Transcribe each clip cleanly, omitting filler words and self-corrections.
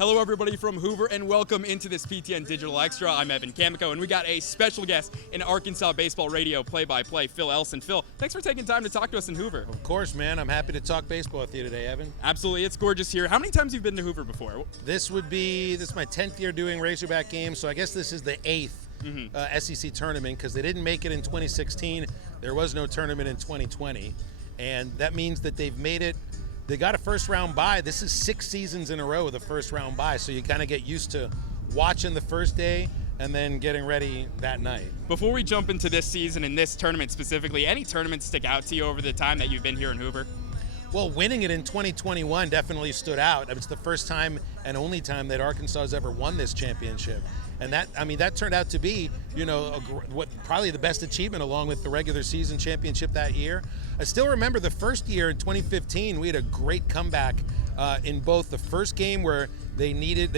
Hello, everybody from Hoover, and welcome into this PTN Digital Extra. I'm Evan Kamiko, and we got a special guest in Arkansas Baseball Radio play-by-play, Phil Elson. Phil, thanks for taking time to talk to us in Hoover. Of course, man. I'm happy to talk baseball with you today, Evan. Absolutely. It's gorgeous here. How many times have you been to Hoover before? This is my 10th year doing Razorback games, so I guess this is the 8th SEC tournament because they didn't make it in 2016. There was no tournament in 2020, and that means that they've made it. They got a first-round bye. This is 6 seasons in a row with a first-round bye, so you kind of get used to watching the first day and then getting ready that night. Before we jump into this season and this tournament specifically, any tournaments stick out to you over the time that you've been here in Hoover? Well, winning it in 2021 definitely stood out. It's the first time and only time that Arkansas has ever won this championship. And that turned out to be, probably the best achievement along with the regular season championship that year. I still remember the first year in 2015, we had a great comeback in both the first game where they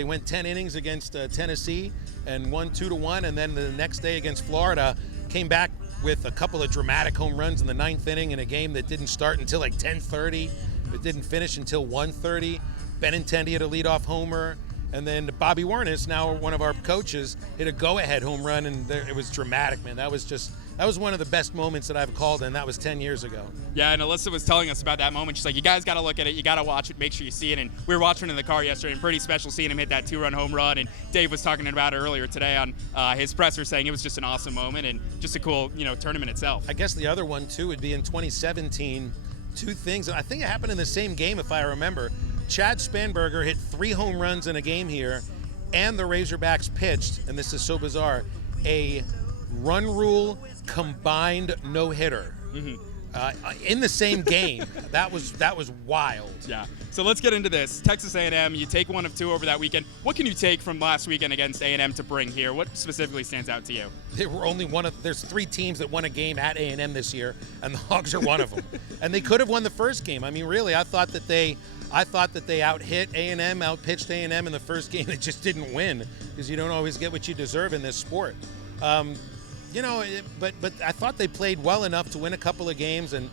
went 10 innings against Tennessee and won 2-1, and then the next day against Florida came back with a couple of dramatic home runs in the 9th inning in a game that didn't start until like 10:30. It didn't finish until 1:30. Benintendi had a leadoff homer. And then Bobby Warnes, now one of our coaches, hit a go-ahead home run, and it was dramatic, man. That was one of the best moments that I've called, and that was 10 years ago. Yeah, and Alyssa was telling us about that moment. She's like, you guys got to look at it. You got to watch it, make sure you see it. And we were watching in the car yesterday, and pretty special seeing him hit that 2-run home run. And Dave was talking about it earlier today on his presser, saying it was just an awesome moment and just a cool, tournament itself. I guess the other one, too, would be in 2017. 2 things. I think it happened in the same game, if I remember. Chad Spanberger hit 3 home runs in a game here, and the Razorbacks pitched, and this is so bizarre, a run rule combined no-hitter in the same game. That was wild. Yeah. So let's get into this. Texas A&M, you take one of 2 over that weekend. What can you take from last weekend against A&M to bring here? What specifically stands out to you? They were only there's 3 teams that won a game at A&M this year, and the Hogs are one of them. And they could have won the first game. I mean, really, I thought that they out-hit A&M, out-pitched A&M in the first game. They just didn't win because you don't always get what you deserve in this sport. But I thought they played well enough to win a couple of games, and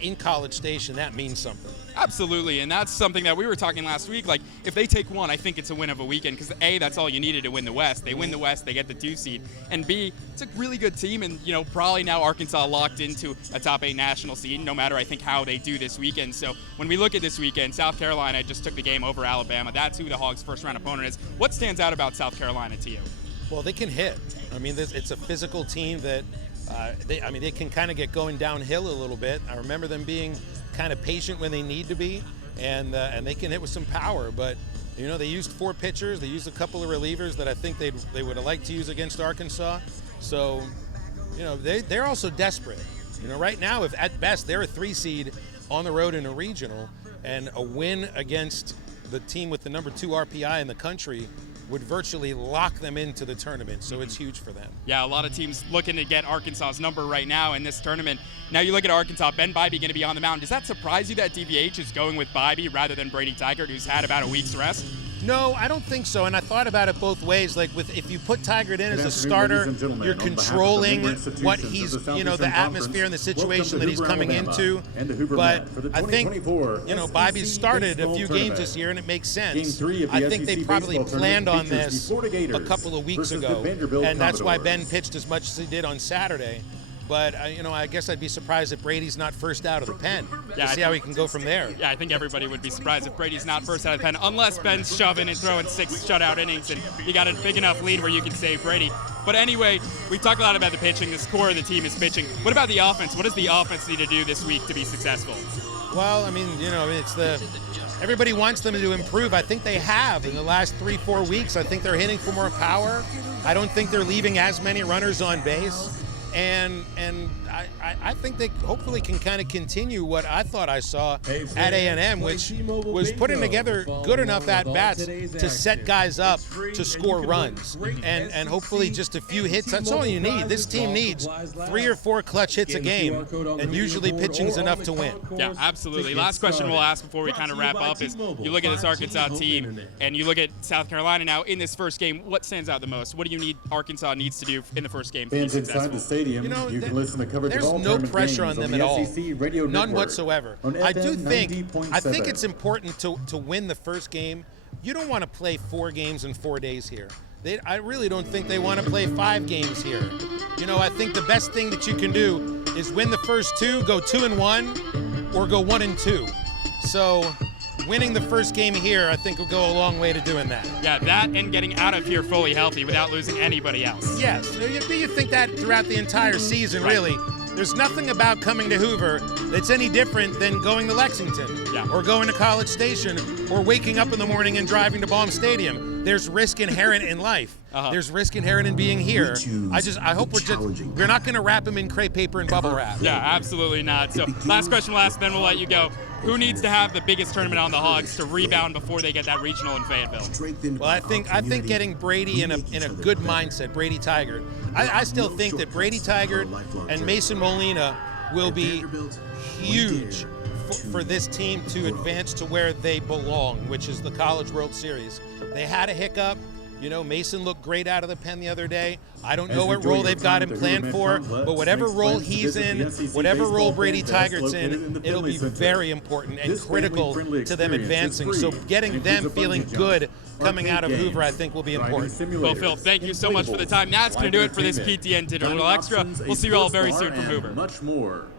in College Station, that means something. Absolutely, and that's something that we were talking last week. Like, if they take one, I think it's a win of a weekend because, A, that's all you needed to win the West. They win the West, they get the 2 seed. And, B, it's a really good team, and, probably now Arkansas locked into a top 8 national seed, no matter, I think, how they do this weekend. So when we look at this weekend, South Carolina just took the game over Alabama. That's who the Hogs' first-round opponent is. What stands out about South Carolina to you? Well, they can hit. I mean, it's a physical team that they can kind of get going downhill a little bit. I remember them being kind of patient when they need to be, and they can hit with some power. But they used 4 pitchers. They used a couple of relievers that I think they would have liked to use against Arkansas. So, they're also desperate. Right now, if at best they're a 3 seed on the road in a regional, and a win against the team with the number 2 RPI in the country would virtually lock them into the tournament, so it's huge for them. Yeah, a lot of teams looking to get Arkansas's number right now in this tournament. Now you look at Arkansas, Ben Bybee going to be on the mound. Does that surprise you that DVH is going with Bybee rather than Brady Tygart, who's had about a week's rest? No, I don't think so, and I thought about it both ways. Like, if you put Tygart in as a starter, you're controlling what he's, the atmosphere and the situation that he's coming into. But I think, Bybee started a few games this year, and it makes sense. I think they probably planned on this a couple of weeks ago, and that's why Ben pitched as much as he did on Saturday. But, I guess I'd be surprised if Brady's not first out of the pen to see how he can go from there. Yeah, I think everybody would be surprised if Brady's not first out of the pen, unless Ben's shoving and throwing 6 shutout innings and you got a big enough lead where you can save Brady. But anyway, we talked a lot about the pitching. The core of the team is pitching. What about the offense? What does the offense need to do this week to be successful? Well, everybody wants them to improve. I think they have in the last 3-4 weeks. I think they're hitting for more power. I don't think they're leaving as many runners on base. And I think they hopefully can kind of continue what I thought I saw at A&M, which was putting together good enough at-bats to set guys up to score runs. And hopefully just a few hits, that's all you need. This team needs 3 or 4 clutch hits a game, and usually pitching's enough to win. Yeah, absolutely. Last question we'll ask before we kind of wrap up is, you look at this Arkansas team, and you look at South Carolina now in this first game, what stands out the most? What do you need Arkansas needs to do in the first game to be successful? You can listen to coverage there's no pressure on them at all. None whatsoever. I think it's important to win the first game you don't want to play 4 games in 4 days here. I really don't think they want to play 5 games here. You know, I think the best thing that you can do is win the first 2, go 2-1, or go 1-2. So winning the first game here, I think, will go a long way to doing that. Yeah, that and getting out of here fully healthy without losing anybody else. Yes, you think that throughout the entire season, really. There's nothing about coming to Hoover that's any different than going to Lexington or going to College Station or waking up in the morning and driving to Baum Stadium. There's risk inherent in life. There's risk inherent in being here. I hope we're not going to wrap them in crepe paper and bubble wrap. Yeah, absolutely not. So last question, then we'll let you go. Who needs to have the biggest tournament on the Hogs to rebound before they get that regional in Fayetteville? Well, I think getting Brady in a good mindset, Brady Tigert. I still think that Brady Tigert and Mason Molina will be huge for this team to advance to where they belong, which is the College World Series. They had a hiccup. You know, Mason looked great out of the pen the other day. I don't know what role they've got him planned for, but whatever role he's in, whatever role Brady Tigert's in, it'll be very important and critical to them advancing. So getting them feeling good coming out of Hoover, I think, will be important. Well, Phil, thank you so much for the time. That's going to do it for this PTN Digital Extra. We'll see you all very soon from Hoover.